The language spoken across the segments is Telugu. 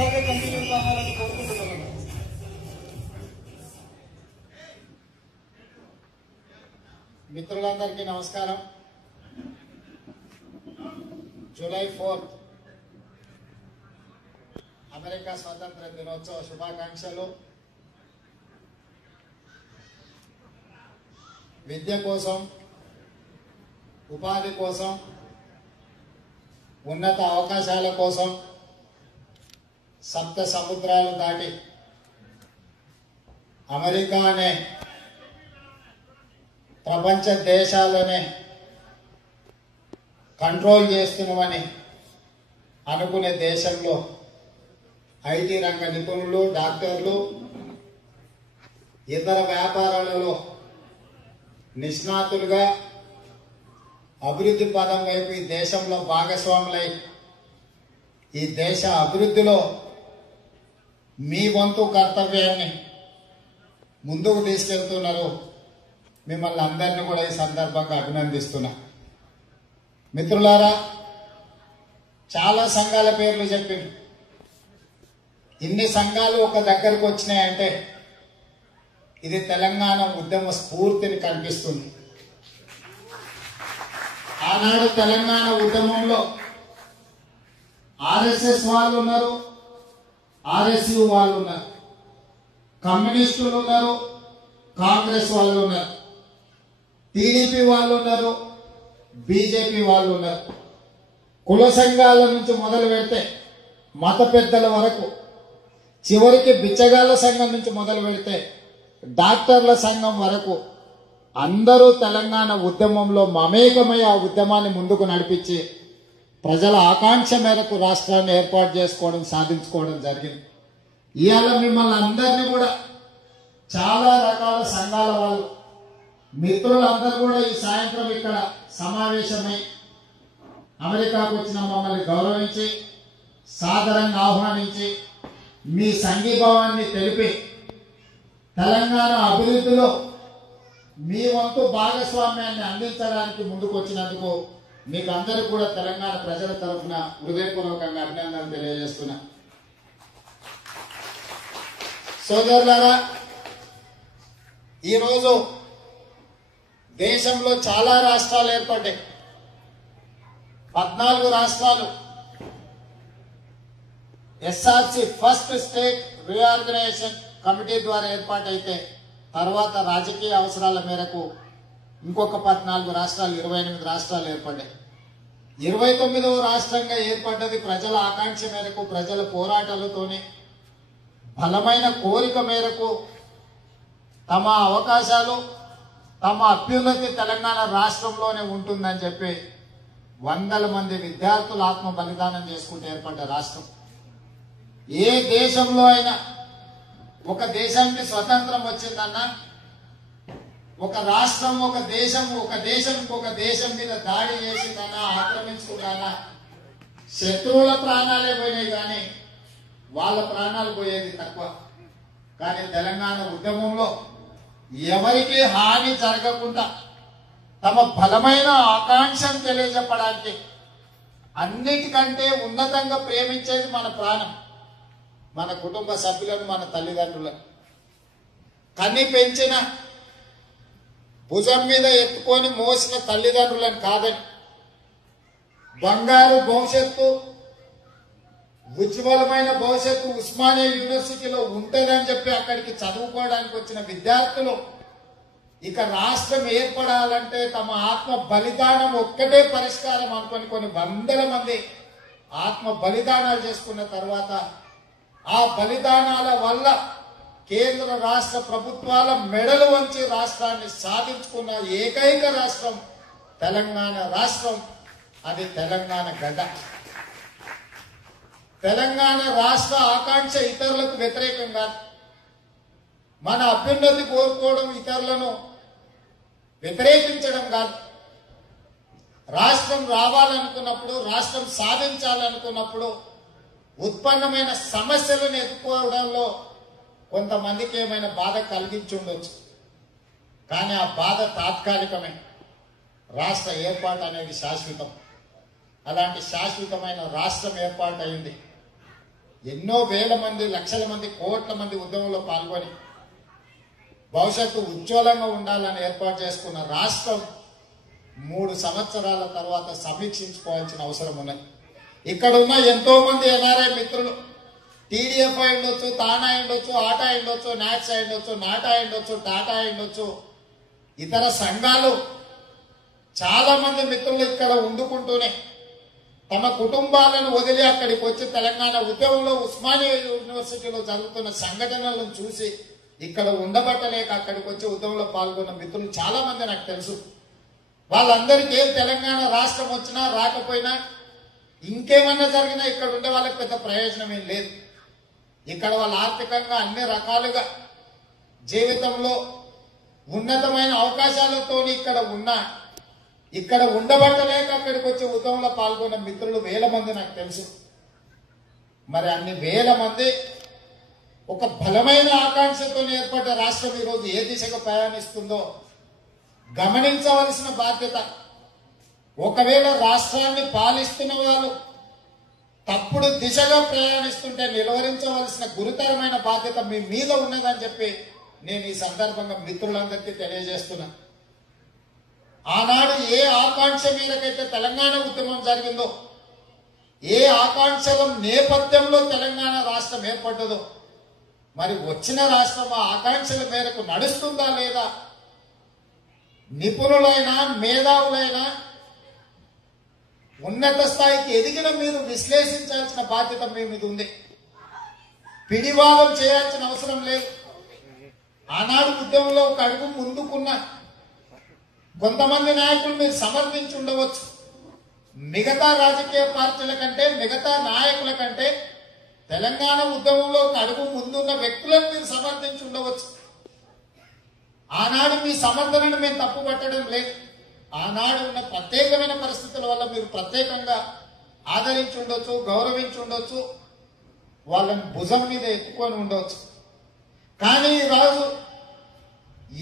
ఇలాగే కంటిన్యూ కావాలని కోరుకుంటున్నాను. మిత్రులందరికీ నమస్కారం. జూలై 4 అమెరికా స్వాతంత్ర దినోత్సవ శుభాకాంక్షలు. విద్య కోసం, ఉపాధి కోసం, ఉన్నత అవకాశాల కోసం సప్త సముద్రాలు దాటి అమెరికా అనే ప్రపంచ దేశాలనే కంట్రోల్ చేస్తున్నామని అనుకునే దేశంలో ఐటీ రంగ నిపుణులు, డాక్టర్లు, ఇతర వ్యాపారాలలో నిష్ణాతులుగా అభివృద్ధి పదం వైపు ఈ దేశంలో భాగస్వాములై ఈ దేశ అభివృద్ధిలో మీ వంతు కర్తవ్యాన్ని ముందుకు తీసుకెళ్తున్నారు. మిమ్మల్ని అందరినీ కూడా ఈ సందర్భంగా అభినందిస్తున్నా. మిత్రులారా, చాలా సంఘాల పేర్లు చెప్పింది. ఇన్ని సంఘాలు ఒక దగ్గరకు వచ్చినాయంటే ఇది తెలంగాణ ఉద్యమ స్ఫూర్తిని కనిపిస్తుంది. ఆనాడు తెలంగాణ ఉద్యమంలో ఆర్ఎస్ఎస్ వాళ్ళు ఉన్నారు, ఆర్ఎస్యు వాళ్ళు ఉన్నారు, కమ్యూనిస్టులు ఉన్నారు, కాంగ్రెస్ వాళ్ళు ఉన్నారు, టీడీపీ వాళ్ళు ఉన్నారు, బీజేపీ వాళ్ళు ఉన్నారు. కుల సంఘాల నుంచి మొదలు పెడితే మత పెద్దల వరకు, చివరికి బిచ్చగాళ్ల సంఘం నుంచి మొదలు పెడితే డాక్టర్ల సంఘం వరకు అందరూ తెలంగాణ ఉద్యమంలో మమేకమై ఆ ఉద్యమాన్ని ముందుకు నడిపించి ప్రజల ఆకాంక్ష మేరకు రాష్ట్రాన్ని ఏర్పాటు చేసుకోవడం, సాధించుకోవడం జరిగింది. ఇవాళ మిమ్మల్ని అందరినీ కూడా చాలా రకాల సంఘాల వాళ్ళు, మిత్రులందరూ కూడా ఈ సాయంత్రం ఇక్కడ సమావేశమై అమెరికాకు వచ్చిన మమ్మల్ని గౌరవించి సాదరంగా ఆహ్వానించి మీ సంఘీభావాన్ని తెలిపి తెలంగాణ అభివృద్ధిలో మీ వంతు భాగస్వామ్యాన్ని అందించడానికి ముందుకు వచ్చినందుకు మీకు అందరికీ కూడా తెలంగాణ ప్రజల తరఫున హృదయపూర్వకంగా అభినందనలు తెలియజేస్తున్నా. సోదరులారా, ఈరోజు దేశంలో చాలా రాష్ట్రాలు ఏర్పడ్డాయి. 14 రాష్ట్రాలు SRC first state reorganisation committee ద్వారా ఏర్పాటైతే తర్వాత రాజకీయ అవసరాల మేరకు ఇంకొక 14 రాష్ట్రాలు, 28 రాష్ట్రాలు ఏర్పడ్డాయి. 29వ రాష్ట్రంగా ఏర్పడ్డది ప్రజల ఆకాంక్ష మేరకు, ప్రజల పోరాటాలతోనే, బలమైన కోరిక మేరకు తమ అవకాశాలు, తమ అభ్యున్నతి తెలంగాణ రాష్ట్రంలోనే ఉంటుందని చెప్పి 100 మంది విద్యార్థులు ఆత్మ బలిదానం చేసుకుంటూ ఏర్పడ్డ రాష్ట్రం. ఏ దేశంలో అయినా ఒక దేశానికి స్వతంత్రం వచ్చిందన్నా, ఒక రాష్ట్రం, ఒక దేశం ఇంకొక దేశం మీద దాడి చేసిందన్నా, ఆక్రమించుకున్నా శత్రువుల ప్రాణాలే పోయినాయి, కానీ వాళ్ళ ప్రాణాలు పోయేది తక్కువ. కానీ తెలంగాణ ఉద్యమంలో ఎవరికి హాని జరగకుండా తమ బలమైన ఆకాంక్షను తెలియజెప్పడానికి అన్నిటికంటే ఉన్నతంగా ప్రేమించేది మన ప్రాణం, మన కుటుంబ సభ్యులను, మన తల్లిదండ్రులను. కన్ని పెంచిన, భుజం మీద ఎత్తుకొని మోసిన తల్లిదండ్రులను కాదని, బంగారు భవిష్యత్తు, ఉజ్వలమైన భవిష్యత్తు ఉస్మానియా యూనివర్సిటీలో ఉంటుందని చెప్పి అక్కడికి చదువుకోవడానికి వచ్చిన విద్యార్థులు ఇక రాష్ట్రం ఏర్పడాలంటే తమ ఆత్మ బలిదానం ఒక్కటే పరిష్కారం అనుకొని కొన్ని 100 మంది ఆత్మ బలిదానాలు చేసుకున్న తర్వాత ఆ బలిదానాల వల్ల కేంద్ర రాష్ట్ర ప్రభుత్వాల మెడలు వంచి రాష్ట్రాన్ని సాధించుకున్న ఏకైక రాష్ట్రం తెలంగాణ రాష్ట్రం. అది తెలంగాణ గడ్డ. తెలంగాణ రాష్ట్ర ఆకాంక్ష ఇతరులకు వ్యతిరేకంగా, మన అభ్యున్నతి కోరుకోవడం ఇతరులను వ్యతిరేకించడం కాదు. రాష్ట్రం రావాలనుకున్నప్పుడు, రాష్ట్రం సాధించాలనుకున్నప్పుడు ఉత్పన్నమైన సమస్యలను ఎదుర్కోవడంలో కొంతమందికి ఏమైనా బాధ కలిగించి ఉండొచ్చు, కానీ ఆ బాధ తాత్కాలికమే. రాష్ట్ర ఏర్పాటు అనేది శాశ్వతం. అలాంటి శాశ్వతమైన రాష్ట్రం ఏర్పాటైంది. ఎన్నో వేల మంది, లక్షల మంది, కోట్ల మంది ఉద్యమంలో పాల్గొని భవిష్యత్తు ఉజ్వలంగా ఉండాలని ఏర్పాటు చేసుకున్న రాష్ట్రం 3 సంవత్సరాల తర్వాత సమీక్షించుకోవాల్సిన అవసరం ఉన్నది. ఇక్కడ ఉన్న ఎంతో మంది ఎన్ఆర్ఐ మిత్రులు టీడీఎఫ్ అయి ఉండొచ్చు, తానా ఉండొచ్చు, ఆటా ఉండొచ్చు, నాట్స్ ఉండొచ్చు, నాటా ఉండొచ్చు, టాటా ఉండొచ్చు, ఇతర సంఘాలు చాలా మంది మిత్రులు ఇక్కడ ఉండుకుంటూనే తమ కుటుంబాలను వదిలి అక్కడికి వచ్చి తెలంగాణ ఉద్యమంలో ఉస్మానియా యూనివర్సిటీలో జరుగుతున్న సంఘటనలను చూసి ఇక్కడ ఉండబట్టలేక అక్కడికి వచ్చి ఉద్యమంలో పాల్గొన్న మిత్రులు చాలా మంది నాకు తెలుసు. వాళ్ళందరికీ తెలంగాణ రాష్ట్రం వచ్చినా రాకపోయినా ఇంకేమన్నా జరిగినా ఇక్కడ ఉండే వాళ్ళకి పెద్ద ప్రయోజనం ఏం లేదు. ఇక్కడ వాళ్ళు ఆర్థికంగా అన్ని రకాలుగా జీవితంలో ఉన్నతమైన అవకాశాలతో ఇక్కడ ఉండబట్టలేక అక్కడికి వచ్చి ఉద్యమంలో పాల్గొన్న మిత్రులు వేల మంది నాకు తెలుసు. మరి అన్ని వేల మంది ఒక బలమైన ఆకాంక్షతో ఏర్పడ్డ రాష్ట్రం ఈరోజు ఏ దిశగా ప్రయాణిస్తుందో గమనించవలసిన బాధ్యత. ఒకవేళ రాష్ట్రాన్ని పాలిస్తున్న వాళ్ళు తప్పుడు దిశగా ప్రయాణిస్తుంటే నిలువరించవలసిన గురుతరమైన బాధ్యత మీ మీద ఉన్నదని చెప్పి నేను ఈ సందర్భంగా మిత్రులందరికీ తెలియజేస్తున్నా. ఆనాడు ఏ ఆకాంక్ష మీదకైతే తెలంగాణ ఉద్యమం జరిగిందో, ఏ ఆకాంక్షల నేపథ్యంలో తెలంగాణ రాష్ట్రం ఏర్పడ్డదో, మరి వచ్చిన రాష్ట్రం ఆ ఆకాంక్షల మేరకు నడుస్తుందా లేదా, నిపుణులైనా మేధావులైనా ఉన్నత స్థాయికి ఎదిగిన మీరు విశ్లేషించాల్సిన బాధ్యత మీ మీద ఉంది. పిడివాదం చేయాల్సిన అవసరం లేదు. ఆనాడు ఉద్యమంలో ఒక అడుగు ముందుకున్న కొంతమంది నాయకులు మీరు సమర్థించి ఉండవచ్చు. మిగతా రాజకీయ పార్టీల కంటే, మిగతా నాయకుల కంటే తెలంగాణ ఉద్యమంలో ఒక అడుగు ముందున్న వ్యక్తులను మీరు సమర్థించి ఉండవచ్చు. ఆనాడు మీ సమర్థనను మేము తప్పు పట్టడం లేదు. ఆనాడు ఉన్న ప్రత్యేకమైన పరిస్థితుల వల్ల మీరు ప్రత్యేకంగా ఆదరించి ఉండొచ్చు, గౌరవించి ఉండొచ్చు, వాళ్ళని భుజం మీద ఎత్తుకొని ఉండవచ్చు. కానీ ఈరోజు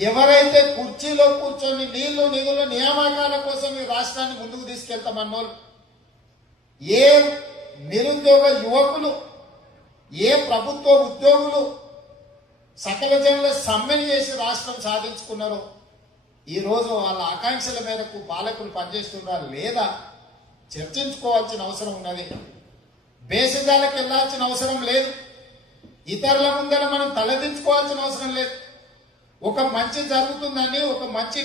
ఎవరైతే కుర్చీలో కూర్చొని నీళ్లు నిధులు నియామకాల కోసం ఈ రాష్ట్రాన్ని ముందుకు తీసుకెళ్తామన్నోళ్ళు, ఏ నిరుద్యోగ యువకులు, ఏ ప్రభుత్వ ఉద్యోగులు సకల జనుల సమ్మెను చేసి రాష్ట్రం సాధించుకున్నారో ఈరోజు వాళ్ళ ఆకాంక్షల మేరకు పాలకులు పనిచేస్తున్నారా లేదా చర్చించుకోవాల్సిన అవసరం ఉన్నది. బేసిజాలకు వెళ్లాల్సిన అవసరం లేదు. ఇతరుల ముందర మనం తలదించుకోవాల్సిన అవసరం లేదు. ఒక మంచి జరుగుతుందని, ఒక మంచి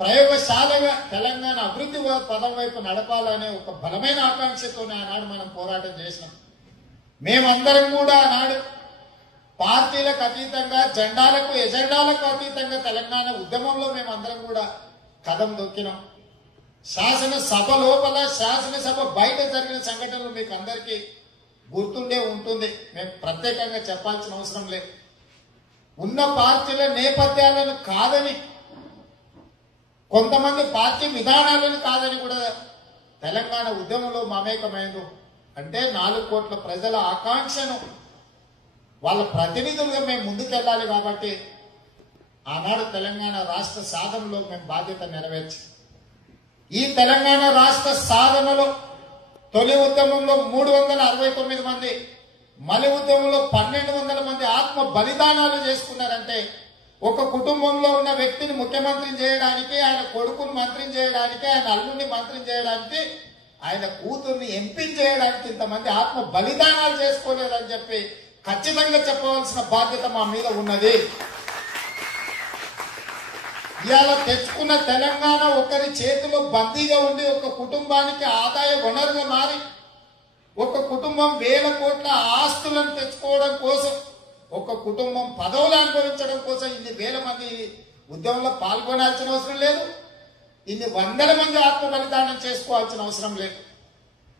ప్రయోగశాలగా తెలంగాణ అభివృద్ధి పదం వైపు నడపాలనే ఒక బలమైన ఆకాంక్షతోనే ఆనాడు మనం పోరాటం చేసినాం. మేమందరం కూడా ఆనాడు పార్టీలకు అతీతంగా, జెండాలకు ఎజెండాలకు అతీతంగా తెలంగాణ ఉద్యమంలో మేమందరం కూడా కదం దొక్కినాం. శాసనసభ లోపల, శాసనసభ బయట జరిగిన సంఘటనలు మీకు అందరికీ గుర్తుండే ఉంటుంది. మేము ప్రత్యేకంగా చెప్పాల్సిన అవసరం లేదు. ఉన్న పార్టీల నేపథ్యాలను కాదని, కొంతమంది పార్టీ విధానాలను కాదని కూడా తెలంగాణ ఉద్యమంలో మమేకమైంది. అంటే 4 కోట్ల ప్రజల ఆకాంక్షను వాళ్ళ ప్రతినిధులుగా మేము ముందుకెళ్ళాలి. కాబట్టి ఆనాడు తెలంగాణ రాష్ట్ర సాధనలో మేము బాధ్యత నెరవేర్చి, ఈ తెలంగాణ రాష్ట్ర సాధనలో తొలి ఉద్యమంలో 369 మంది, మలి ఉద్యమంలో 1200 మంది ఆత్మ బలిదానాలు చేసుకున్నారంటే, ఒక కుటుంబంలో ఉన్న వ్యక్తిని ముఖ్యమంత్రిని చేయడానికి, ఆయన కొడుకుని మంత్రిని చేయడానికి, ఆయన అల్లుడిని మంత్రిని చేయడానికి, ఆయన కూతుర్ని ఎంపీ చేయడానికి ఇంతమంది ఆత్మ బలిదానాలు చేసుకోలేదని చెప్పి ఖచ్చితంగా చెప్పవలసిన బాధ్యత మా మీద ఉన్నది. ఇవాళ తెచ్చుకున్న తెలంగాణ ఒకరి చేతిలో బందీగా ఉండి, ఒక కుటుంబానికి ఆదాయ వనరుగా మారి, ఒక కుటుంబం వేల కోట్ల ఆస్తులను తెచ్చుకోవడం కోసం, ఒక కుటుంబం పదవులు అనుభవించడం కోసం ఇన్ని వేల మంది ఉద్యమంలో పాల్గొనాల్సిన అవసరం లేదు. ఇన్ని వందల మంది ఆత్మ బలిదానం చేసుకోవాల్సిన అవసరం లేదు.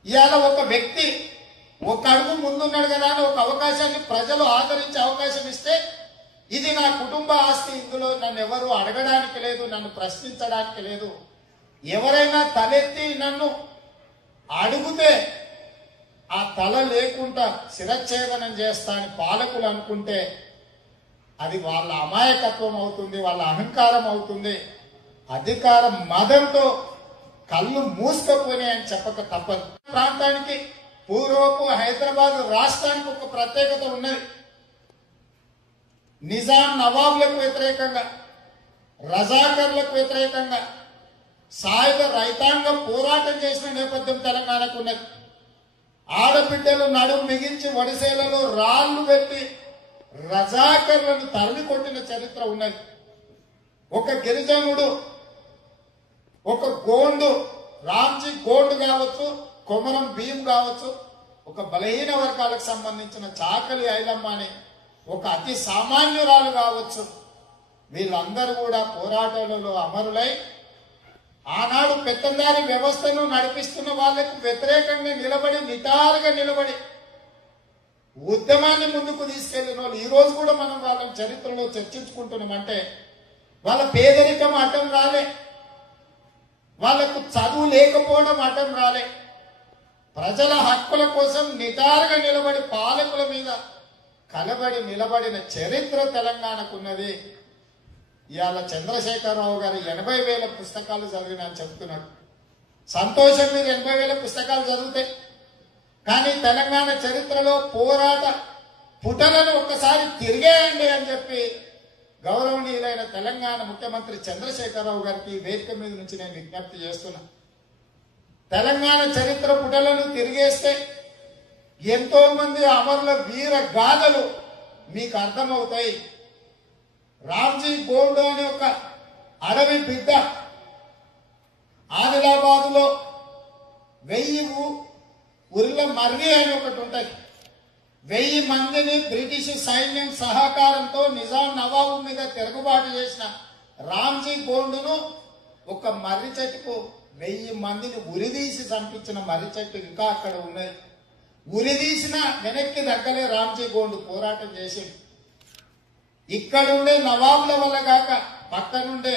ఇవాళ ఒక వ్యక్తి ఒక అడుగు ముందున్నాడు కదా అని ఒక అవకాశాన్ని ప్రజలు ఆదరించే అవకాశం ఇస్తే, ఇది నా కుటుంబ ఆస్తి, ఇందులో నన్ను ఎవరు అడగడానికి లేదు, నన్ను ప్రశ్నించడానికి లేదు, ఎవరైనా తలెత్తి నన్ను అడిగితే ఆ తల లేకుండా శిరచ్ఛేదనం చేస్తా అని పాలకులు అనుకుంటే అది వాళ్ళ అమాయకత్వం అవుతుంది, వాళ్ళ అహంకారం అవుతుంది. అధికారం మదంతో కళ్ళు మూసుకపోయినాయని చెప్పక తప్పదు. ప్రాంతానికి పూర్వపు హైదరాబాద్ రాష్ట్రానికి ఒక ప్రత్యేకత ఉన్నది. నిజాం నవాబులకు వ్యతిరేకంగా, రజాకర్లకు వ్యతిరేకంగా సాయుధ రైతాంగం పోరాటం చేసిన నేపథ్యం తెలంగాణకు ఉన్నది. ఆడబిడ్డలు నడుము బిగించి వడిసేలలో రాళ్లు పెట్టి రజాకర్లను తరిమి కొట్టిన చరిత్ర ఉన్నది. ఒక గిరిజనుడు, ఒక గోండు, రామ్జీ గోండు కావచ్చు, కొమరం భీం కావచ్చు, ఒక బలహీన వర్గాలకు సంబంధించిన చాకలి ఐలమ్మ అని ఒక అతి సామాన్యురాలు కావచ్చు, వీళ్ళందరూ కూడా పోరాటాలలో అమరులై ఆనాడు పెత్తందారి వ్యవస్థను నడిపిస్తున్న వాళ్లకు వ్యతిరేకంగా నిలబడి, నిటారుగా నిలబడి ఉద్యమాన్ని ముందుకు తీసుకెళ్లిన వాళ్ళు ఈ రోజు కూడా మనం వాళ్ళ చరిత్రలో చర్చించుకుంటున్నామంటే వాళ్ళ పేదరికం అడ్డం రాలే, వాళ్లకు చదువు లేకపోవడం అడ్డం రాలే, ప్రజల హక్కుల కోసం నిటారుగా నిలబడి పాలకుల మీద కలబడి నిలబడిన చరిత్ర తెలంగాణకున్నది. ఇవాళ చంద్రశేఖరరావు గారు 80,000 పుస్తకాలు చదివినా అని చెప్తున్నాడు. సంతోషం, మీరు 80,000 పుస్తకాలు చదివితే. కానీ తెలంగాణ చరిత్రలో పోరాట పుటలను ఒక్కసారి తిరిగేయండి అని చెప్పి గౌరవనీయులైన తెలంగాణ ముఖ్యమంత్రి చంద్రశేఖరరావు గారికి వేదిక మీద నుంచి నేను విజ్ఞప్తి చేస్తున్నా. తెలంగాణ చరిత్ర పుటలను తిరిగేస్తే ఎంతో మంది అమరుల వీర గాథలు మీకు అర్థమవుతాయి. రామ్జీ గోండు అనే ఒక అడవి బిడ్డ ఆదిలాబాద్ లో 1000 ఉరిల మర్రి అని ఒకటి ఉంటుంది. 1000 మందిని బ్రిటిష్ సైన్యం సహకారంతో నిజాం నవాబు మీద తిరుగుబాటు చేసిన రామ్జీ గోండును ఒక మర్రి చెట్టుకు 1000 మందిని ఉరిదీసి చంపించిన మర్రి చెట్టు ఇంకా అక్కడ ఉన్నది. ఉరిదీసిన వెనక్కి దగ్గరే రామ్జీ గోండు పోరాటం చేసింది. ఇక్కడుండే నవాబుల వల్ల కాక పక్కనుండే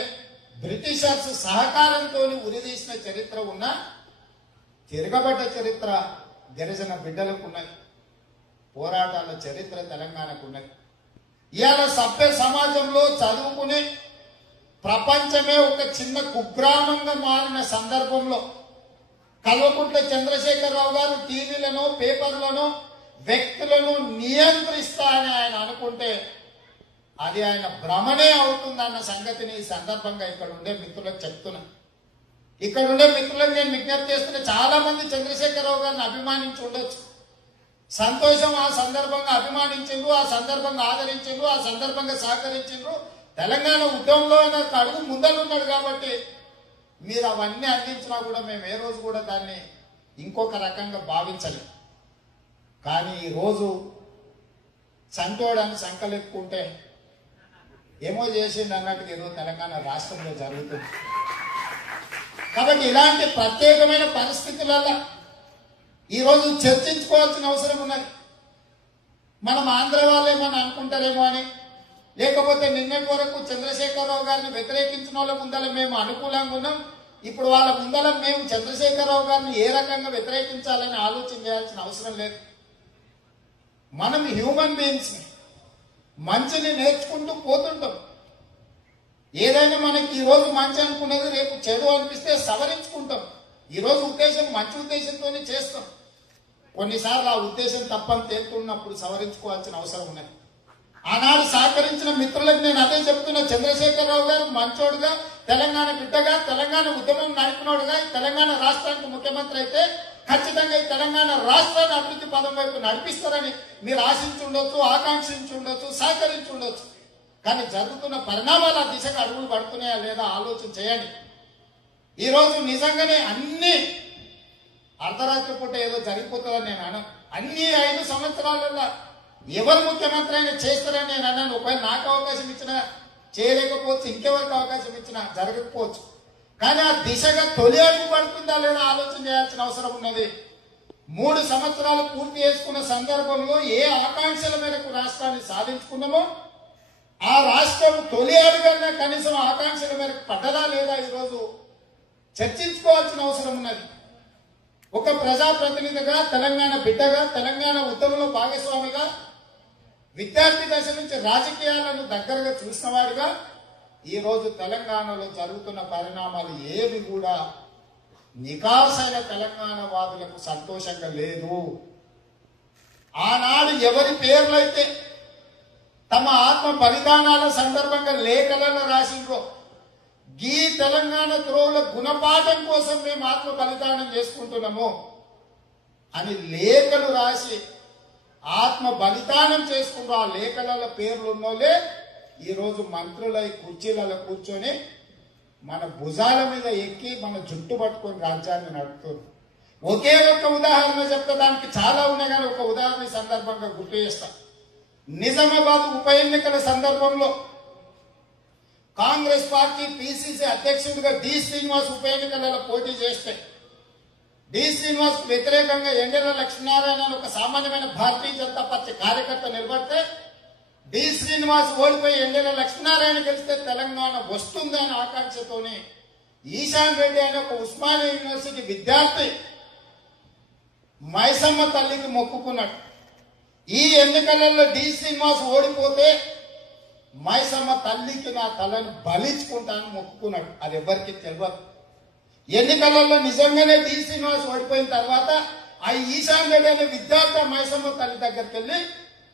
బ్రిటిషర్స్ సహకారంతో ఉరిదీసిన చరిత్ర ఉన్న తిరగబడ్డ చరిత్ర గిరిజన బిడ్డలకు ఉన్నది. పోరాటాల చరిత్ర తెలంగాణకు ఉన్నది. ఇవాళ సభ్య సమాజంలో చదువుకునే ప్రపంచమే ఒక చిన్న కుగ్రామంగా మారిన సందర్భంలో కల్వకుంట్ల చంద్రశేఖరరావు గారు టీవీలను, పేపర్లను, వ్యక్తులను నియంత్రిస్తా అని ఆయన అనుకుంటే అది ఆయన భ్రమనే అవుతుందన్న సంగతిని ఈ సందర్భంగా ఇక్కడ ఉండే మిత్రులకు చెప్తున్నా. ఇక్కడ ఉండే మిత్రులకు నేను విజ్ఞప్తి చేస్తున్నా. చాలా మంది చంద్రశేఖరరావు గారిని అభిమానించి ఉండొచ్చు. సంతోషం, ఆ సందర్భంగా అభిమానించిండ్రు, ఆ సందర్భంగా ఆదరించిండ్రు, ఆ సందర్భంగా సహకరించిండ్రు. తెలంగాణ ఉద్యమంలో నాకు అడుగు ముందలున్నాడు కాబట్టి మీరు అవన్నీ అందించినా కూడా మేము ఏ రోజు కూడా దాన్ని ఇంకొక రకంగా భావించలేం. కానీ ఈరోజు సంతోడాన్ని సంకలెత్తుకుంటే ఏమో చేసింది అన్నట్టుగా ఈరోజు తెలంగాణ రాష్ట్రంలో జరుగుతుంది. కాబట్టి ఇలాంటి ప్రత్యేకమైన పరిస్థితులలో ఈరోజు చర్చించుకోవాల్సిన అవసరం ఉన్నది. మనం ఆంధ్ర వాళ్ళేమని అనుకుంటారేమో అని, లేకపోతే నిన్నటి వరకు చంద్రశేఖరరావు గారిని వ్యతిరేకించిన వాళ్ళ ముందర మేము అనుకూలంగా ఉన్నాం, ఇప్పుడు వాళ్ళ ముందర మేము చంద్రశేఖరరావు గారిని ఏ రకంగా వ్యతిరేకించాలని ఆలోచన చేయాల్సిన అవసరం లేదు. మనం హ్యూమన్ బీయింగ్స్, మంచిని నేర్చుకుంటూ పోతుంటాం. ఏదైనా మనకి ఈరోజు మంచి అనుకున్నది రేపు చెడు అనిపిస్తే సవరించుకుంటాం. ఈరోజు ఉద్దేశం మంచి ఉద్దేశంతోనే చేస్తాం. కొన్నిసార్లు ఆ ఉద్దేశం తప్పని తేలుతున్నప్పుడు సవరించుకోవాల్సిన అవసరం ఉన్నది. ఆనాడు సహకరించిన మిత్రులకు నేను అదే చెప్తున్నా. చంద్రశేఖరరావు గారు మంచోడుగా, తెలంగాణ బిడ్డగా, తెలంగాణ ఉద్యమం నడిపినోడుగా తెలంగాణ రాష్ట్రానికి ముఖ్యమంత్రి అయితే ఖచ్చితంగా ఈ తెలంగాణ రాష్ట్రాన్ని అభివృద్ధి పదం వైపు నడిపిస్తారని మీరు ఆశించి ఉండొచ్చు, ఆకాంక్షించి ఉండొచ్చు, సహకరించి ఉండొచ్చు. కానీ జరుగుతున్న పరిణామాలు ఆ దిశగా అడుగులు పడుతున్నాయా లేదా ఆలోచన చేయండి. ఈరోజు నిజంగానే అన్ని అర్ధరాత్రి పూట ఏదో జరిగిపోతుందని నేను అన్నాను. అన్ని 5 సంవత్సరాలలో ఎవరు ముఖ్యమంత్రి అయినా చేస్తారని నేను అన్నాను. ఒకవేళ నాకు అవకాశం ఇచ్చినా చేయలేకపోవచ్చు, ఇంకెవరికి అవకాశం ఇచ్చినా జరగకపోవచ్చు. కానీ ఆ దిశగా తొలి అడుగు పడుతుందా లేదా ఆలోచన చేయాల్సిన అవసరం ఉన్నది. 3 సంవత్సరాలు పూర్తి చేసుకున్న సందర్భంలో ఏ ఆకాంక్షల మేరకు రాష్ట్రాన్ని సాధించుకున్నామో ఆ రాష్ట్రం తొలి అడుగున్నా కనీసం ఆకాంక్షల మేరకు పడ్డదా లేదా ఈరోజు చర్చించుకోవాల్సిన అవసరం ఉన్నది. ఒక ప్రజాప్రతినిధిగా, తెలంగాణ బిడ్డగా, తెలంగాణ ఉద్యమంలో భాగస్వామిగా, విద్యార్థి దశ నుంచి రాజకీయాలను దగ్గరగా చూసిన వాడిగా ఈరోజు తెలంగాణలో జరుగుతున్న పరిణామాలు ఏవి కూడా నికాసైన తెలంగాణ వాదులకు సంతోషంగా లేదు. ఆనాడు ఎవరి పేర్లైతే తమ ఆత్మ బలిదానాల సందర్భంగా లేఖలను రాసిండ్రో, ఈ తెలంగాణ ద్రోవుల గుణపాఠం కోసం మేము ఆత్మ బలిదానం చేసుకుంటున్నాము అని లేఖలు రాసి ఆత్మ బలిదానం చేసుకుంటూ ఆ లేఖల పేర్లు ఉన్నోలే ఈరోజు మంత్రులై కుర్చీలలో కూర్చొని మన భుజాల మీద ఎక్కి మన జుట్టు పట్టుకొని రాజ్యాన్ని నడుపుతారు. ఒకే ఒక్క ఉదాహరణ చెప్తా, దానికి చాలా ఉన్నాయి కానీ ఒక ఉదాహరణ సందర్భంగా గుర్తు చేస్తా. నిజామాబాద్ ఉప ఎన్నికల సందర్భంలో కాంగ్రెస్ పార్టీ పిసిసి అధ్యక్షుడిగా డి శ్రీనివాస్ ఉప ఎన్నికలలో పోటీ చేస్తే డి శ్రీనివాస్ వ్యతిరేకంగా ఎండెల లక్ష్మీనారాయణ ఒక సామాన్యమైన భారతీయ జనతా పార్టీ కార్యకర్త నిలబడితే డి శ్రీనివాస్ ఓడిపోయి ఎండెల లక్ష్మీనారాయణ గెలిస్తే తెలంగాణ వస్తుందనే ఆకాంక్షతోనే ఈశాన్ రెడ్డి అనే ఒక ఉస్మానియా యూనివర్సిటీ విద్యార్థి మైసమ్మ తల్లికి మొక్కుకున్నాడు. ఈ ఎన్నికలలో డి శ్రీనివాస్ ఓడిపోతే మైసమ్మ తల్లికి నా తలను బలించుకుంటాను మొక్కుకున్నాడు. అది ఎవరికి తెలియదు. ఎన్నికలలో నిజంగానే డి శ్రీనివాస్ ఓడిపోయిన తర్వాత ఆ ఈశాన్ రెడ్డి అనే విద్యార్థి మైసమ్మ తల్లి దగ్గరికి వెళ్ళి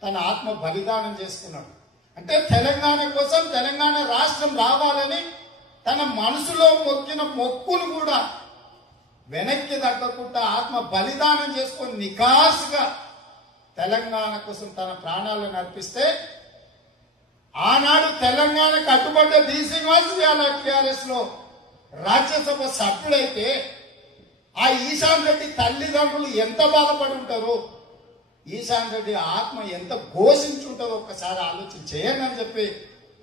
తన ఆత్మ బలిదానం చేసుకున్నాడు. అంటే తెలంగాణ కోసం, తెలంగాణ రాష్ట్రం రావాలని తన మనసులో మొక్కిన మొక్కును కూడా వెనక్కి తగ్గకుండా ఆత్మ బలిదానం చేసుకొని నికాసుగా తెలంగాణ కోసం తన ప్రాణాలను అర్పిస్తే ఆనాడు తెలంగాణకు అడ్డుపడ్డ డి శ్రీనివాస్ టిఆర్ఎస్ లో రాజ్యసభ సభ్యుడైతే ఆ ఈశాన్ రెడ్డి తల్లిదండ్రులు ఎంత బాధపడి ఉంటారు, ఈశాన్ రెడ్డి ఆత్మ ఎంత ఘోషించుంటారో ఒక్కసారి ఆలోచన చేయండి అని చెప్పి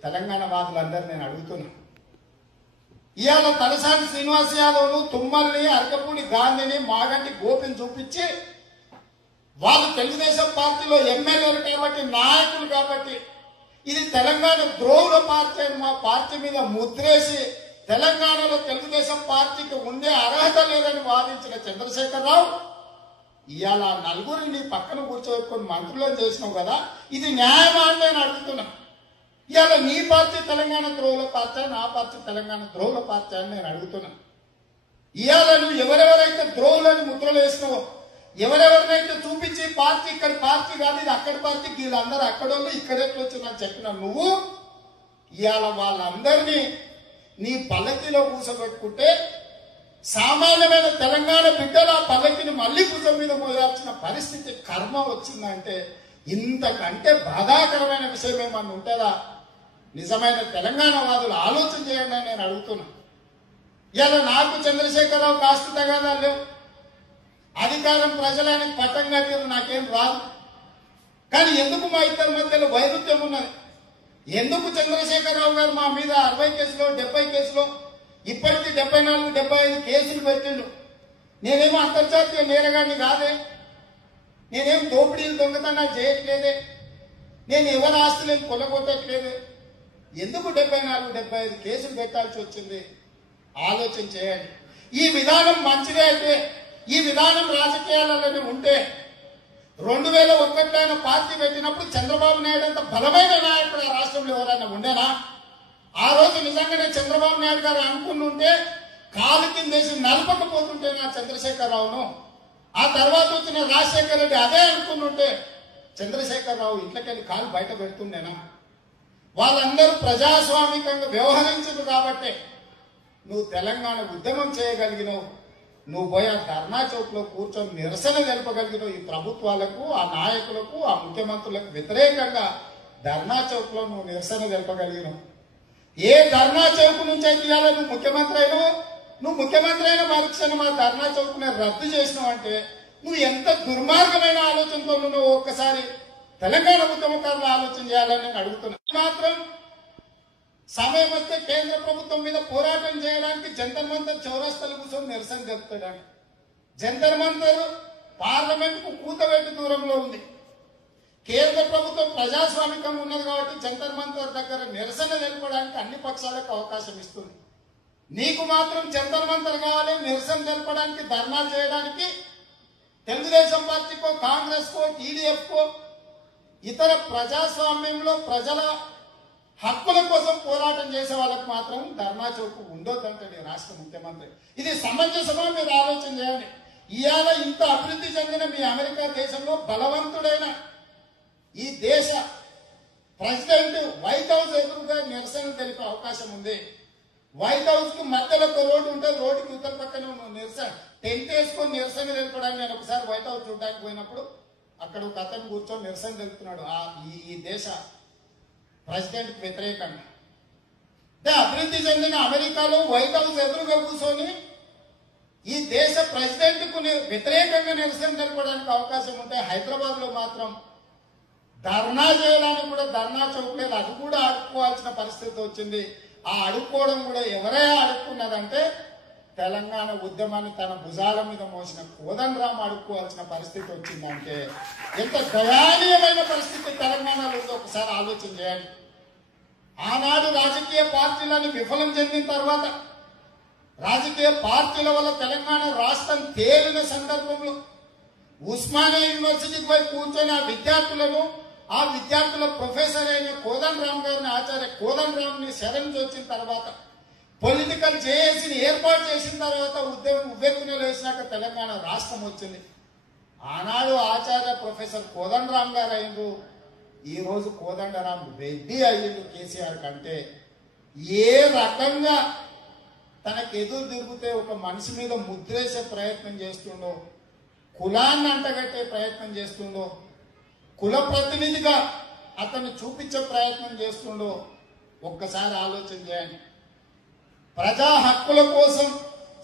తెలంగాణ వాదులందరూ నేను అడుగుతున్నా. ఇవాళ తలసాని శ్రీనివాస్ యాదవ్ను, తుమ్మల్ని, అరకపూడి గాంధీని, మాగంటి గోపిని చూపించి వాళ్ళు తెలుగుదేశం పార్టీలో ఎమ్మెల్యేలు కాబట్టి, నాయకులు కాబట్టి ఇది తెలంగాణ ద్రోహుల పార్టీ అని మా పార్టీ మీద ముద్రేసి తెలంగాణలో తెలుగుదేశం పార్టీకి ఉండే అర్హత లేదని వాదించిన చంద్రశేఖరరావు ఇవాళ నలుగురిని పక్కన కూర్చోబెట్టుకొని మంత్రులను చేసినావు కదా, ఇది న్యాయమా అని నేను అడుగుతున్నా. ఇవాళ నీ పార్టీ తెలంగాణ ద్రోహుల పార్టీ, నా పార్టీ తెలంగాణ ద్రోహుల పార్టీ అని నేను అడుగుతున్నా. ఇవాళ నువ్వు ఎవరెవరైతే ద్రోహులని ముద్రలు వేసినావో, ఎవరెవరినైతే చూపించి పార్టీ ఇక్కడ పార్టీ కాదు ఇది అక్కడి పార్టీ, వీళ్ళందరూ అక్కడోళ్ళు ఇక్కడెట్లు వచ్చిందని చెప్పిన నువ్వు ఇవాళ వాళ్ళందరినీ నీ పల్లకిలో కూర్చోబెట్టుకుంటే సామాన్యమైన తెలంగాణ బిడ్డలు ఆ పల్లకిని మళ్లీ భుజం మీద మోయాల్సిన పరిస్థితి కర్మ వచ్చిందంటే ఇంతకంటే బాధాకరమైన విషయం ఏమన్నా ఉంటుందా? నిజమైన తెలంగాణ వాదులు ఆలోచన చేయండి అని నేను అడుగుతున్నా. ఇలా నాకు చంద్రశేఖరరావు కాస్త తగాదాలు లేవు, అధికారం ప్రజలానికి పట్టం కట్టారు, నాకేం రాదు. కానీ ఎందుకు మా ఇద్దరి మధ్యలో వైరుధ్యం ఉన్నది? ఎందుకు చంద్రశేఖరరావు గారు మా మీద 60 కేసులో 70 కేసులో ఇప్పటికీ 74, 75 కేసులు పెట్టిండు. నేనేమో అంతర్జాతీయ నేరగాడిని కాదే, నేనేం దోపిడీలు దొంగతనాలు చేయట్లేదే, నేను ఎవరి ఆస్తులను కొలగొట్టట్లేదే. ఎందుకు 74, 75 కేసులు పెట్టాల్సి వచ్చింది? ఆలోచన చేయండి. ఈ విధానం మంచిదే అయితే, ఈ విధానం రాజకీయాలలోనే ఉంటే 2001లో పార్టీ పెట్టినప్పుడు చంద్రబాబు నాయుడు అంత బలమైన నాయకుడు ఆ రాష్ట్రంలో ఎవరైనా ఉండేనా? ఆ రోజు నిజంగానే చంద్రబాబు నాయుడు గారు అనుకుంటుంటే కాలు కిందేసి నలపకపోతుంటే నా చంద్రశేఖరరావును, ఆ తర్వాత వచ్చిన రాజశేఖర రెడ్డి అదే అనుకుంటుంటే చంద్రశేఖరరావు ఇంట్లోకెళ్ళి కాలు బయట పెడుతుండేనా? వాళ్ళందరూ ప్రజాస్వామికంగా వ్యవహరించదు కాబట్టి నువ్వు తెలంగాణ ఉద్యమం చేయగలిగినావు, నువ్వు పోయి ఆ ధర్నా చౌక్ లో కూర్చొని నిరసన తెలపగలిగినావు. ఈ ప్రభుత్వాలకు, ఆ నాయకులకు, ఆ ముఖ్యమంత్రులకు వ్యతిరేకంగా ధర్నా చౌక్ లో నువ్వు నిరసన తెలపగలిగినావు. ఏ ధర్నా చౌక్ నుంచి అయితే నువ్వు ముఖ్యమంత్రి అయినావు, నువ్వు ముఖ్యమంత్రి అయిన మరుక్షణం ఆ ధర్నా చౌక్ ని రద్దు చేసినావు అంటే నువ్వు ఎంత దుర్మార్గమైన ఆలోచనతో నువ్వు ఒక్కసారి తెలంగాణ ఉద్యమకారులు ఆలోచన చేయాలని నేను అడుగుతున్నా. మాత్రం సమయం వస్తే కేంద్ర ప్రభుత్వం మీద పోరాటం చేయడానికి జంతర్ మంతర్ చౌరస్తాల కూర్చొని నిరసన జరుపుతాడు. జంతర్ మంతర్ పార్లమెంట్ కు కూతవేటు దూరంలో ఉంది. కేంద్ర ప్రభుత్వం ప్రజాస్వామికంగా ఉన్నది కాబట్టి జంతర్ మంతర్ దగ్గర నిరసన తెలపడానికి అన్ని పక్షాలకు అవకాశం ఇస్తుంది. నీకు మాత్రం జంతర్ మంతర్ కావాలి, నిరసన తెలపడానికి, ధర్నా చేయడానికి తెలుగుదేశం పార్టీకో, కాంగ్రెస్ కో, టీడీఎఫ్ కో, ఇతర ప్రజాస్వామ్యంలో ప్రజల హక్కుల కోసం పోరాటం చేసే వాళ్ళకు మాత్రం ధర్నా చౌక్ ఉండొద్దంటే రాష్ట్ర ముఖ్యమంత్రి. ఇది సమంజసమా? మీరు ఆలోచన చేయండి. ఇవాళ ఇంత అభివృద్ధి చెందిన మీ అమెరికా దేశంలో బలవంతుడైన ఈ దేశ ప్రెసిడెంట్ వైట్ హౌస్ ఎదురుగా నిరసన తెలిపే అవకాశం ఉంది. వైట్ హౌస్ కు మధ్యలో ఒక రోడ్డు ఉంటుంది, రోడ్డుకి ఉత్తర పక్కన నిరసన టెంట్ వేసుకొని నిరసన తెలపడానికి నేను ఒకసారి వైట్ హౌస్ చూడడానికి పోయినప్పుడు అక్కడ ఒక అతను కూర్చొని నిరసన తెలుపుతున్నాడు ఈ దేశ ప్రెసిడెంట్ వ్యతిరేకంగా. అంటే అభివృద్ధి చెందిన అమెరికాలో వైట్ హౌస్ ఎదురుగా కూర్చొని ఈ దేశ ప్రెసిడెంట్ కు వ్యతిరేకంగా నిరసన తెలపడానికి అవకాశం ఉంటే హైదరాబాద్ లో మాత్రం ధర్నా చేయడానికి కూడా ధర్నా చౌక్ లేదు. అది కూడా అడుక్కోవాల్సిన పరిస్థితి వచ్చింది. ఆ అడుక్కోవడం కూడా ఎవరే అడుక్కున్నదంటే తెలంగాణ ఉద్యమాన్ని తన భుజాల మీద మోసిన కోదండరాం అడుక్కోవాల్సిన పరిస్థితి వచ్చిందంటే ఎంత దయానీయమైన పరిస్థితి తెలంగాణలో ఉందో ఒకసారి ఆలోచన చేయండి. ఆనాడు రాజకీయ పార్టీలను విఫలం చెందిన తర్వాత రాజకీయ పార్టీల వల్ల తెలంగాణ రాష్ట్రం తేలిన సందర్భంలో ఉస్మానియా యూనివర్సిటీకి పోయి కూర్చొని ఆ విద్యార్థుల ప్రొఫెసర్ అయిన కోదండరాం గారిని, ఆచార్య కోదండరాం ని శరణ్ వచ్చిన తర్వాత పొలిటికల్ జేఏసీని ఏర్పాటు చేసిన తర్వాత ఉద్యమం ఉవ్వెత్తున లేచినాక తెలంగాణ రాష్ట్రం వచ్చింది. ఆనాడు ఆచార్య ప్రొఫెసర్ కోదండరాం గారు అయిండు, ఈ రోజు కోదండరాం రెడ్డి అయ్యిండు కేసీఆర్ కంటే. ఏ రకంగా తనకు ఎదురు తిరిగితే ఒక మనిషి మీద ముద్రేసే ప్రయత్నం చేస్తుండో, కులాన్ని అంటగట్టే ప్రయత్నం చేస్తుండో, కుల ప్రతినిధిగా అతన్ని చూపించే ప్రయత్నం చేస్తుండో ఒక్కసారి ఆలోచన చేయండి. ప్రజా హక్కుల కోసం,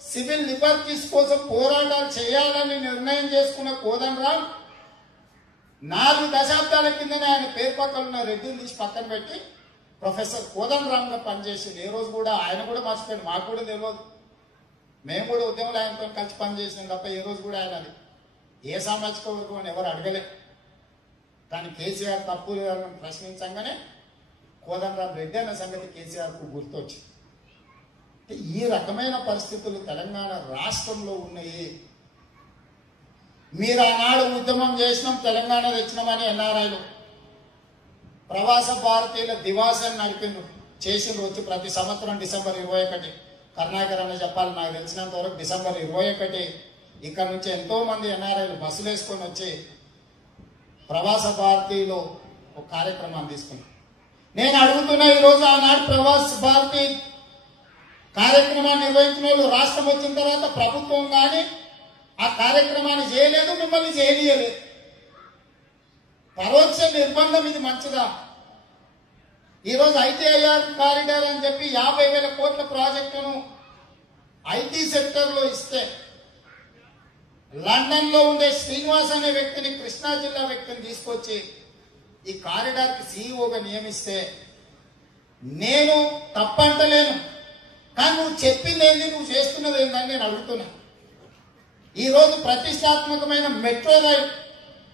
సివిల్ లిబర్టీస్ కోసం పోరాటాలు చేయాలని నిర్ణయం చేసుకున్న కోదండరాం 4 దశాబ్దాల కిందనే ఆయన పేరు పక్కన ఉన్న రెడ్డిని తీసి పక్కన పెట్టి ప్రొఫెసర్ కోదండరాం గా పనిచేసింది. ఏ రోజు కూడా ఆయన కూడా మర్చిపోయింది, మాకు కూడా తెలియదు. మేము కూడా ఉద్యమంలో ఆయనతో కలిసి పనిచేసినాం తప్ప ఏ రోజు కూడా ఆయన అది ఏ సామాజిక వర్గం అని ఎవరు అడగలే. కానీ కేసీఆర్ తప్పు లేదని ప్రశ్నించగానే కోదండరాం రెడ్డి అన్న సంగతి కేసీఆర్ కు గుర్తొచ్చింది. ఈ రకమైన పరిస్థితులు తెలంగాణ రాష్ట్రంలో ఉన్నాయి. మీరు ఆనాడు ఉద్యమం చేసినాం, తెలంగాణ తెచ్చినామని ఎన్ఆర్ఐలు ప్రవాస భారతీయుల దివాసాన్ని నడిపిండు చేసిండ్రు. వచ్చి ప్రతి సంవత్సరం డిసెంబర్ 21 కరుణాకర్ అని చెప్పాలి, నాకు తెలిసినంత వరకు డిసెంబర్ 21 ఇక్కడ నుంచి ఎంతో మంది ఎన్ఆర్ఐలు బస్సులు వేసుకొని వచ్చి ప్రవాస భారతీయులు ఒక కార్యక్రమాన్ని తీసుకున్నారు. నేను అడుగుతున్నా, ఈరోజు ఆనాడు ప్రవాస భారతీ కార్యక్రమాన్ని నిర్వహించిన వాళ్ళు రాష్ట్రం వచ్చిన తర్వాత ప్రభుత్వం కానీ ఆ కార్యక్రమాన్ని చేయలేదు, మిమ్మల్ని చేయనీయలేదు. పరోక్ష నిర్బంధం ఇది మంచిదా? ఈరోజు ఐటీఐఆర్ కారిడార్ అని చెప్పి 50,000 కోట్ల ప్రాజెక్టును ఐటీ సెక్టర్ లో ఇస్తే లండన్ లో ఉండే శ్రీనివాస్ అనే వ్యక్తిని, కృష్ణా జిల్లా వ్యక్తిని తీసుకొచ్చి ఈ కారిడార్ కి సీఈఓగా నియమిస్తే నేను తప్పంటలేను. కానీ నువ్వు చెప్పింది ఏంది, నువ్వు చేస్తున్నది ఏందని నేను అడుగుతున్నా. ఈ రోజు ప్రతిష్టాత్మకమైన మెట్రో రైల్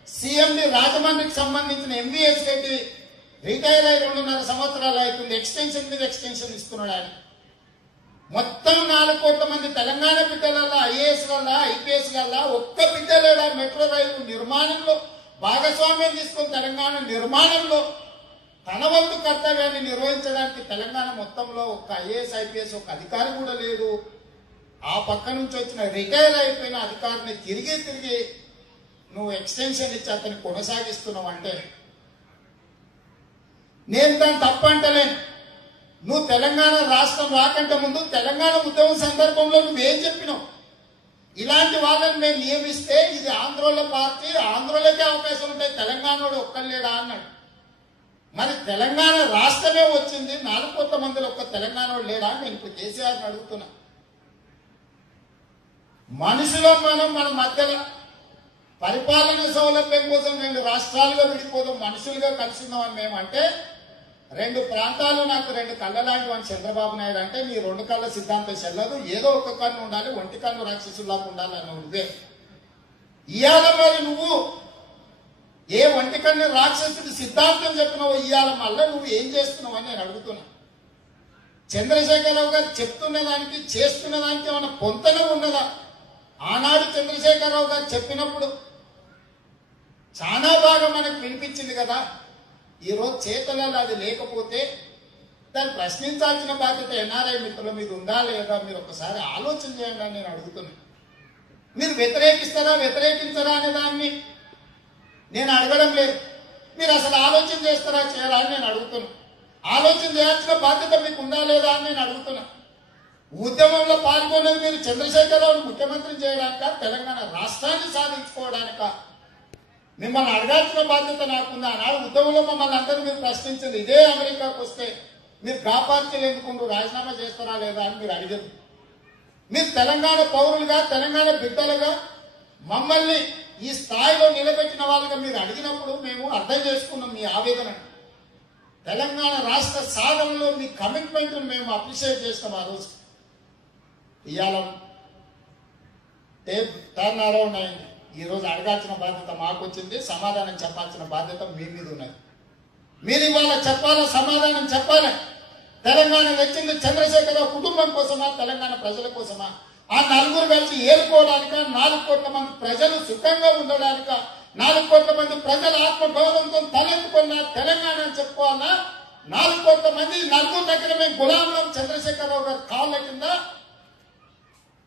సీఎండి రాజమండ్రికి సంబంధించిన ఎంవీఎస్ రెడ్డి రిటైర్ అయి 2.5 సంవత్సరాలు అవుతుంది. ఎక్స్టెన్షన్ మీద ఎక్స్టెన్షన్ ఇస్తున్నాడు ఆయన. మొత్తం 4 కోట్ల మంది తెలంగాణ బిడ్డలల్లా, ఐఏఎస్ వల్ల, ఐపీఎస్ వల్ల ఒక్క బిడ్డలేడా మెట్రో రైలు నిర్మాణంలో భాగస్వామ్యం తీసుకుని తెలంగాణ నిర్మాణంలో తన వంతు కర్తవ్యాన్ని నిర్వహించడానికి తెలంగాణ మొత్తంలో ఒక్క ఐఏఎస్ ఐపీఎస్ ఒక అధికారి కూడా లేడు. ఆ పక్క నుంచి వచ్చిన రిటైర్ అయిపోయిన అధికారిని తిరిగి నువ్వు ఎక్స్టెన్షన్ ఇచ్చి అతన్ని కొనసాగిస్తున్నావు అంటే నేను దాన్ని తప్పంటలేను. నువ్వు తెలంగాణ రాష్ట్రం రాకంటే ముందు తెలంగాణ ఉద్యమం సందర్భంలో నువ్వేం చెప్పినావు? ఇలాంటి వాళ్ళని మేము నియమిస్తే ఇది ఆంధ్రోల పార్టీ, ఆంధ్రోలకే అవకాశం ఉంటాయి, తెలంగాణలో ఒక్కలేడా అన్నాడు. మరి తెలంగాణ రాష్ట్రమే వచ్చింది, 4 కోట్ల మందిలో ఒక్క తెలంగాణ లేడా? నేను ఇప్పుడు కేసీఆర్ని అడుగుతున్నా. మనుషులో మన మధ్యలో పరిపాలన సౌలభ్యం కోసం 2 రాష్ట్రాలుగా విడిపోదాం, మనుషులుగా కలిసిందామని మేము అంటే 2 ప్రాంతాలు నాకు 2 కళ్ళ లాంటివి అని చంద్రబాబు నాయుడు అంటే నీ 2 కళ్ళ సిద్ధాంతం చెల్లదు, ఏదో ఒక కన్ను ఉండాలి, ఒంటి కన్ను రాక్షసులాగా ఉండాలి అని ఉందే. ఇవాళ మరి నువ్వు ఏ ఒంటి కన్ను రాక్షసుడి సిద్ధాంతం చెప్పినావు, ఇవాళ మళ్ళీ నువ్వు ఏం చేస్తున్నావు అని నేను అడుగుతున్నా. చంద్రశేఖరరావు గారు చెప్తున్న దానికి చేస్తున్న దానికి ఏమైనా పొంతన ఉన్నదా? ఆనాడు చంద్రశేఖరరావు గారు చెప్పినప్పుడు చాలా బాగా మనకు వినిపించింది కదా. ఈరోజు చేతలలో అది లేకపోతే దాన్ని ప్రశ్నించాల్సిన బాధ్యత ఎన్ఆర్ఐ మిత్రుల మీద ఉందా లేదా మీరు ఒకసారి ఆలోచన చేయండి అని నేను అడుగుతున్నాను. మీరు వ్యతిరేకిస్తారా వ్యతిరేకించరా అనే దాన్ని నేను అడగడం లేదు. మీరు అసలు ఆలోచన చేస్తారా చేయరా అని నేను అడుగుతున్నా. ఆలోచన చేయాల్సిన బాధ్యత మీకు ఉందా లేదా అని నేను అడుగుతున్నా. ఉద్యమంలో పాల్గొనేది మీరు చంద్రశేఖరరావును ముఖ్యమంత్రిని చేయడానిక, తెలంగాణ రాష్ట్రాన్ని సాధించుకోవడానిక? మిమ్మల్ని అడగాల్సిన బాధ్యత నాకుంది. ఆనాడు ఉద్యమంలో మమ్మల్ని అందరూ మీరు ప్రశ్నించింది. ఇదే అమెరికాకు వస్తే మీరు కాపార్చలు ఎందుకుంటూ రాజీనామా చేస్తారా లేదా అని మీరు అడిగారు. మీరు తెలంగాణ పౌరులుగా, తెలంగాణ బిడ్డలుగా మమ్మల్ని ఈ స్థాయిలో నిలబెట్టిన వాళ్ళుగా మీరు అడిగినప్పుడు మేము అర్థం చేసుకున్నాం మీ ఆవేదన. తెలంగాణ రాష్ట్ర సాధనలో మీ కమిట్మెంట్ మేము అప్రిషియేట్ చేస్తాం. ఆ రోజు ఇవాళ టర్న్ అరౌండ్ అయింది. ఈ రోజు అడగాల్సిన బాధ్యత మాకు వచ్చింది, సమాధానం చెప్పాల్సిన బాధ్యత మీ మీద ఉన్నది. మీరు ఇవాళ చెప్పాలా, సమాధానం చెప్పాలి. తెలంగాణ వచ్చింది చంద్రశేఖరరావు కుటుంబం కోసమా, తెలంగాణ ప్రజల కోసమా? ఆ నలుగురు కలిసి ఏలుకోవడానిక, 4 కోట్ల మంది ప్రజలు సుఖంగా ఉండడానిక, 4 కోట్ల మంది ప్రజల ఆత్మగౌరవంతో తలెత్తుకున్న తెలంగాణ అని చెప్పుకోవాలా? 4 కోట్ల మంది నలుగురు దగ్గర మేము గులాంలం చంద్రశేఖరరావు గారి కాళ్ళ కింద,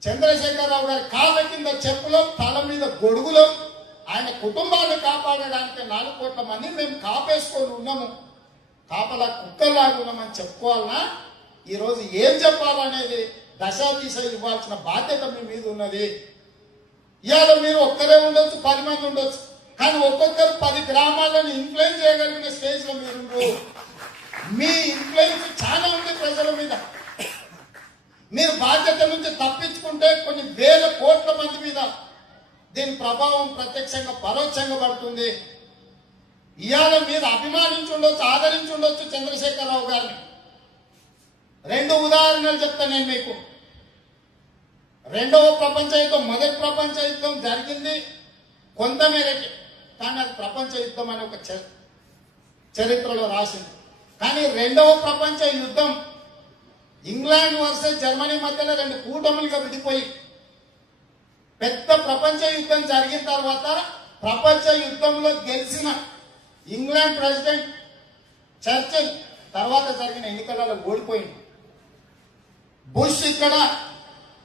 చంద్రశేఖరరావు గారి కాళ్ళ కింద చెప్పులో, తల మీద గొడుగులో ఆయన కుటుంబాన్ని కాపాడడానికి 4 కోట్ల మంది మేము కాపేసుకొని ఉన్నాము, కాపలా కుక్కలాగా ఉన్నామని చెప్పుకోవాలన్నా? ఈరోజు ఏం చెప్పాలనేది దశాదిశ ఇవ్వాల్సిన బాధ్యత మీ మీద ఉన్నది. ఇవాళ మీరు ఒక్కరే ఉండొచ్చు, 10 మంది ఉండొచ్చు, కానీ ఒక్కొక్కరు 10 గ్రామాలను ఇన్ఫ్లుయెన్స్ చేయగలిగిన స్టేజ్ లో మీరు. మీ ఇన్ఫ్లుయెన్స్ చాలా ఉంది ప్రజల మీద. మీరు బాధ్యత నుంచి తప్పించుకుంటే కొన్ని వేల కోట్ల మంది మీద దీని ప్రభావం ప్రత్యక్షంగా పరోక్షంగా పడుతుంది. ఇవాళ మీరు అభిమానించి ఉండొచ్చు, ఆదరించి ఉండొచ్చు చంద్రశేఖరరావు గారిని. 2 ఉదాహరణలు చెప్తా నేను మీకు. 2వ ప్రపంచ యుద్ధం, మొదటి ప్రపంచ యుద్ధం జరిగింది కొంతమేరకే, కానీ అది ప్రపంచ యుద్ధం అని ఒక చరిత్రలో రాసింది. కానీ 2వ ప్రపంచ యుద్ధం ఇంగ్లాండ్ వర్సెస్ జర్మనీ మధ్యలో 2 కూటములుగా విడిపోయి పెద్ద ప్రపంచ యుద్ధం జరిగిన తర్వాత ప్రపంచ యుద్ధంలో గెలిచిన ఇంగ్లాండ్ ప్రెసిడెంట్ చర్చిల్ తర్వాత జరిగిన ఎన్నికలలో ఓడిపోయింది. బుష్ ఇక్కడ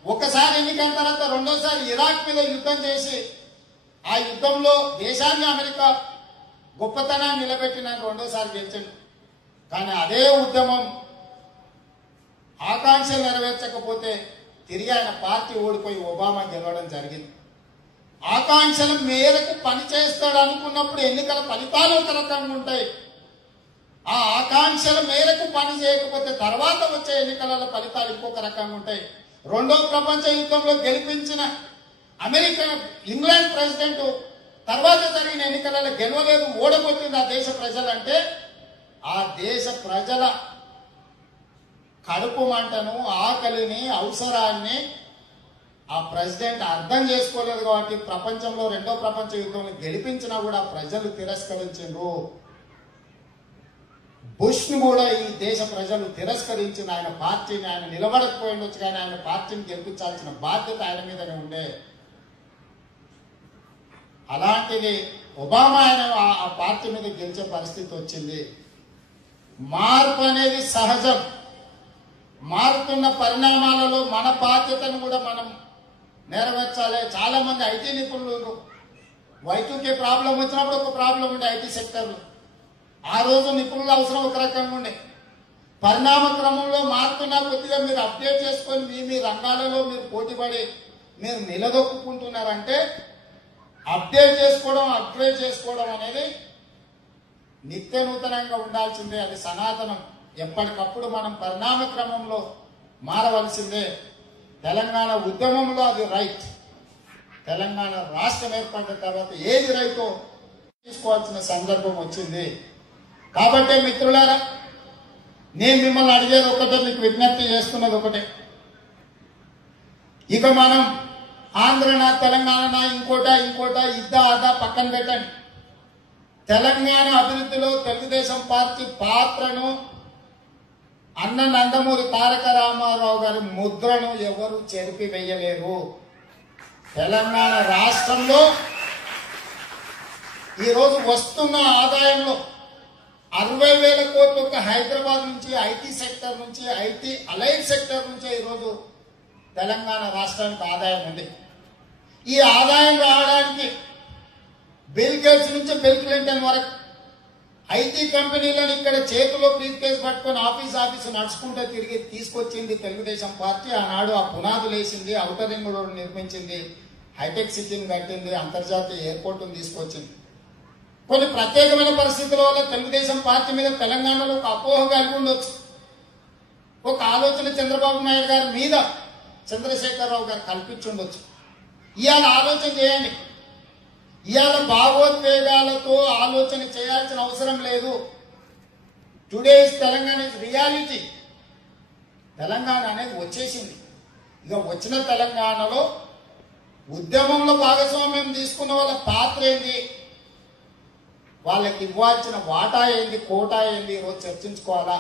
ఒకసారి ఎన్నికల తర్వాత రెండోసారి ఇరాక్ మీద యుద్ధం చేసి ఆ యుద్ధంలో దేశాన్ని అమెరికా గొప్పతనాన్ని నిలబెట్టిన రెండోసారి గెలిచింది. కానీ అదే ఉద్యమం ఆకాంక్షలు నెరవేర్చకపోతే తిరిగి ఆయన పార్టీ ఓడిపోయి ఒబామా గెలవడం జరిగింది. ఆకాంక్షల మేరకు పనిచేస్తాడు అనుకున్నప్పుడు ఎన్నికల ఫలితాలు ఒక రకంగా ఉంటాయి. ఆ ఆకాంక్షల మేరకు పని చేయకపోతే తర్వాత వచ్చే ఎన్నికల ఫలితాలు ఇంకొక రకంగా ఉంటాయి. 2వ ప్రపంచ యుద్ధంలో గెలిపించిన అమెరికా ఇంగ్లాండ్ ప్రెసిడెంట్ తర్వాత జరిగిన ఎన్నికలలో గెలవలేదు, ఓడగొట్టింది ఆ దేశ ప్రజలంటే ఆ దేశ ప్రజల కడుపు మంటను, ఆకలిని, అవసరాన్ని ఆ ప్రెసిడెంట్ అర్థం చేసుకోలేదు. కాబట్టి ప్రపంచంలో 2వ ప్రపంచ యుద్ధంలో గెలిపించినా కూడా ప్రజలు తిరస్కరించారు. బుష్ ని కూడా ఈ దేశ ప్రజలు తిరస్కరించిన ఆయన పార్టీని, ఆయన నిలబడకపోయిండొచ్చు కానీ ఆయన పార్టీని గెలిపించాల్సిన బాధ్యత ఆయన మీదనే ఉండే. అలాంటిది ఒబామా ఆయన ఆ పార్టీ మీద గెలిచే పరిస్థితి వచ్చింది. మార్పు అనేది సహజం. మారుతున్న పరిణామాలలో మన బాధ్యతను కూడా మనం నెరవేర్చాలి. చాలా మంది ఐటీ నిపుణులు Y2K ప్రాబ్లం వచ్చినప్పుడు ఒక ప్రాబ్లం ఉండే ఐటీ సెక్టర్లో. ఆ రోజు నిపుణుల అవసరం ఒక రకంగా ఉండే. పరిణామ క్రమంలో మారుతున్న కొద్దిగా మీరు అప్డేట్ చేసుకొని మీ రంగాలలో మీరు పోటీపడి మీరు నిలదొక్కుంటున్నారంటే అప్డేట్ చేసుకోవడం, అప్గ్రేడ్ చేసుకోవడం అనేది నిత్య నూతనంగా ఉండాల్సిందే. అది సనాతనం. ఎప్పటికప్పుడు మనం పరిణామ క్రమంలో మారవలసిందే. తెలంగాణ ఉద్యమంలో అది రైట్. తెలంగాణ రాష్ట్రం ఏర్పడిన తర్వాత ఏది రైటో తీసుకోవాల్సిన సందర్భం వచ్చింది. కాబట్టి మిత్రులారా, నేను మిమ్మల్ని అడిగేది ఒకటే, మీకు విజ్ఞప్తి చేస్తున్నది ఒకటే. ఇక మనం ఆంధ్రనా తెలంగాణనా ఇంకోటా ఇద్దా అదా పక్కన పెట్టండి. తెలంగాణ అభివృద్ధిలో తెలుగుదేశం పార్టీ పాత్రను, అన్న నందమూరి తారక రామారావు గారి ముద్రను ఎవరు చెరిపి వేయలేరు. తెలంగాణ రాష్ట్రంలో ఈరోజు వస్తున్న ఆదాయంలో 60,000 కోట్లు ఒక హైదరాబాద్ నుంచి ఐటీ సెక్టర్ నుంచి ఐటీ అలైడ్ సెక్టర్ నుంచే ఈరోజు తెలంగాణ రాష్ట్రానికి ఆదాయం ఉంది. ఈ ఆదాయం రావడానికి బిల్ గేట్స్ నుంచి బిల్ క్లింటన్ వరకు ఐటీ కంపెనీలను ఇక్కడ చేతిలో బ్రీఫ్ కేసు పట్టుకొని ఆఫీసు నడుచుకుంటూ తిరిగి తీసుకొచ్చింది తెలుగుదేశం పార్టీ. ఆనాడు ఆ పునాదులు వేసింది, ఔటర్ రింగ్ రోడ్ నిర్మించింది, హైటెక్ సిటీని కట్టింది, అంతర్జాతీయ ఎయిర్పోర్టును తీసుకొచ్చింది. కొన్ని ప్రత్యేకమైన పరిస్థితుల వల్ల తెలుగుదేశం పార్టీ మీద తెలంగాణలో ఒక అపోహ కలిగి ఉండొచ్చు, ఒక ఆలోచన చంద్రబాబు నాయుడు గారి మీద చంద్రశేఖరరావు గారు కల్పించుండొచ్చు. ఇవాళ ఆలోచన చేయండి. ఇవాళ భావోద్వేగాలతో ఆలోచన చేయాల్సిన అవసరం లేదు. Today's Telangana is reality. Telangana అనేది వచ్చేసింది. ఇక వచ్చిన తెలంగాణలో ఉద్యమంలో భాగస్వామ్యం తీసుకున్న వాళ్ళ పాత్ర ఏంది, వాళ్ళకి ఇవ్వాల్సిన వాటా ఏంది, కోటా ఏంది, ఈరోజు చర్చించుకోవాలా.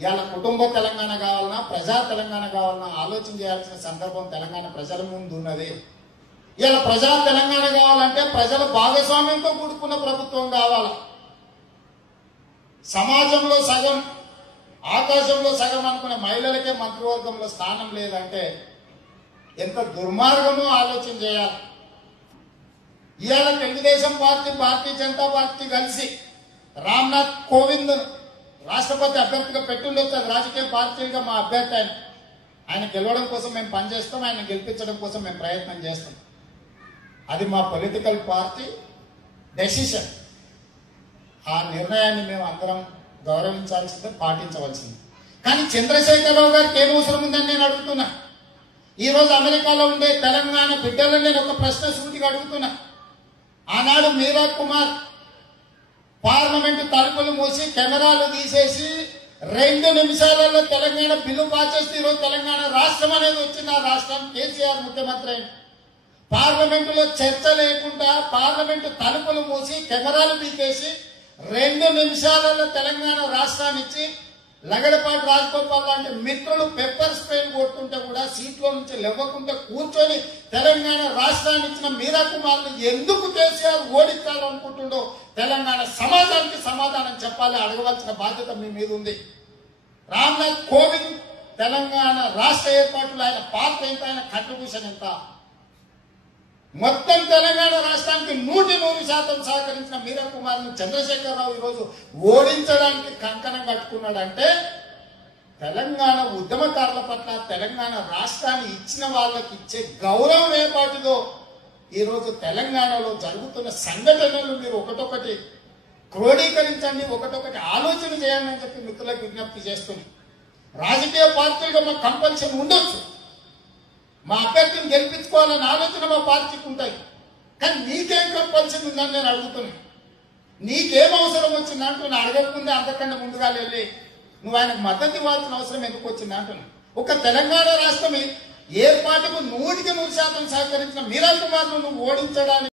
ఇవాళ కుటుంబ తెలంగాణ కావాలన్నా, ప్రజా తెలంగాణ కావాలన్నా ఆలోచన చేయాల్సిన సందర్భం తెలంగాణ ప్రజల ముందు ఉన్నది. ఇలా ప్రజా తెలంగాణ కావాలంటే ప్రజల భాగస్వామ్యంతో కూడుకున్న ప్రభుత్వం కావాలి. సమాజంలో సగం, ఆకాశంలో సగం అనుకునే మహిళలకే మంత్రివర్గంలో స్థానం లేదంటే ఎంత దుర్మార్గమో ఆలోచన చేయాలి. ఇవాళ తెలుగుదేశం పార్టీ, భారతీయ జనతా పార్టీ కలిసి రామ్నాథ్ కోవింద్ రాష్ట్రపతి అభ్యర్థిగా పెట్టుండొచ్చు. అది రాజకీయ పార్టీలుగా మా అభ్యర్థి ఆయన గెలవడం కోసం మేము పనిచేస్తాం, ఆయన గెలిపించడం కోసం మేము ప్రయత్నం చేస్తాం. అది మా పొలిటికల్ పార్టీ డెసిషన్. ఆ నిర్ణయాన్ని మేము అందరం గౌరవించాల్సిందే, పాటించవలసింది. కానీ చంద్రశేఖరరావు గారికి ఏం అవసరం ఉందని నేను అడుగుతున్నా. ఈరోజు అమెరికాలో ఉండే తెలంగాణ బిడ్డలను నేను ఒక ప్రశ్న సూటిగా అడుగుతున్నా. ఆనాడు మీరా కుమార్ పార్లమెంటు తలుపులు మూసి కెమెరాలు తీసేసి 2 నిమిషాలలో తెలంగాణ బిల్లు పాస్ చేస్తే ఈరోజు తెలంగాణ రాష్ట్రం అనేది వచ్చింది. ఆ రాష్ట్రం కేసీఆర్ ముఖ్యమంత్రి అయింది. పార్లమెంటులో చర్చ లేకుండా పార్లమెంటు తలుపులు మూసి కెమెరాలు తీసేసి 2 నిమిషాలలో తెలంగాణ రాష్ట్రాన్ని ఇచ్చి లగడపాటి రాజగోపాల్ లాంటి మిత్రులు పెప్పర్ స్ప్రే కొడుతుంటే కూడా సీట్లో నుంచి లేవకుండా కూర్చొని తెలంగాణ రాష్ట్రాన్ని ఇచ్చిన మీరా కుమార్ని ఎందుకు కేసీఆర్ ఓడించాలనుకుంటుండో తెలంగాణ సమాజానికి సమాధానం చెప్పాలి, అడగవలసిన బాధ్యత మీ మీద ఉంది. రామ్నాథ్ కోవింద్ తెలంగాణ రాష్ట్ర ఏర్పాటులో ఆయన పాత్ర ఎంత, ఆయన కంట్రిబ్యూషన్ ఎంత? మొత్తం తెలంగాణ రాష్ట్రానికి 100% సహకరించిన మీరా కుమార్ని చంద్రశేఖరరావు ఈరోజు ఓడించడానికి కంకణం కట్టుకున్నాడంటే తెలంగాణ ఉద్యమకారుల పట్ల, తెలంగాణ రాష్ట్రాన్ని ఇచ్చిన వాళ్ళకి ఇచ్చే గౌరవం ఏపాటిదో ఈరోజు తెలంగాణలో జరుగుతున్న సంఘటనలు మీరు ఒకటొకటి క్రోడీకరించండి, ఒకటొకటి ఆలోచన చేయాలని చెప్పి మిత్రులకు విజ్ఞప్తి చేస్తుంది. రాజకీయ పార్టీలుగా మాకు కంపల్సరీ ఉండొచ్చు, మా అభ్యర్థిని గెలిపించుకోవాలన్న ఆలోచన మా పార్టీకి ఉంటాయి. కానీ నీకేం కంపల్సరీ ఉందని నేను అడుగుతున్నా. నీకేం అవసరం వచ్చింది అంటున్నా. అడగకముందే అంతకన్నా ముందుగా వెళ్ళి నువ్వు ఆయనకు మద్దతు ఇవ్వాల్సిన అవసరం ఎందుకు వచ్చింది అంటున్నా. ఒక తెలంగాణ రాష్ట్రం ఏర్పాటుకు 100% సహకరించిన మీరా కుమార్ను నువ్వు ఓడించడానికి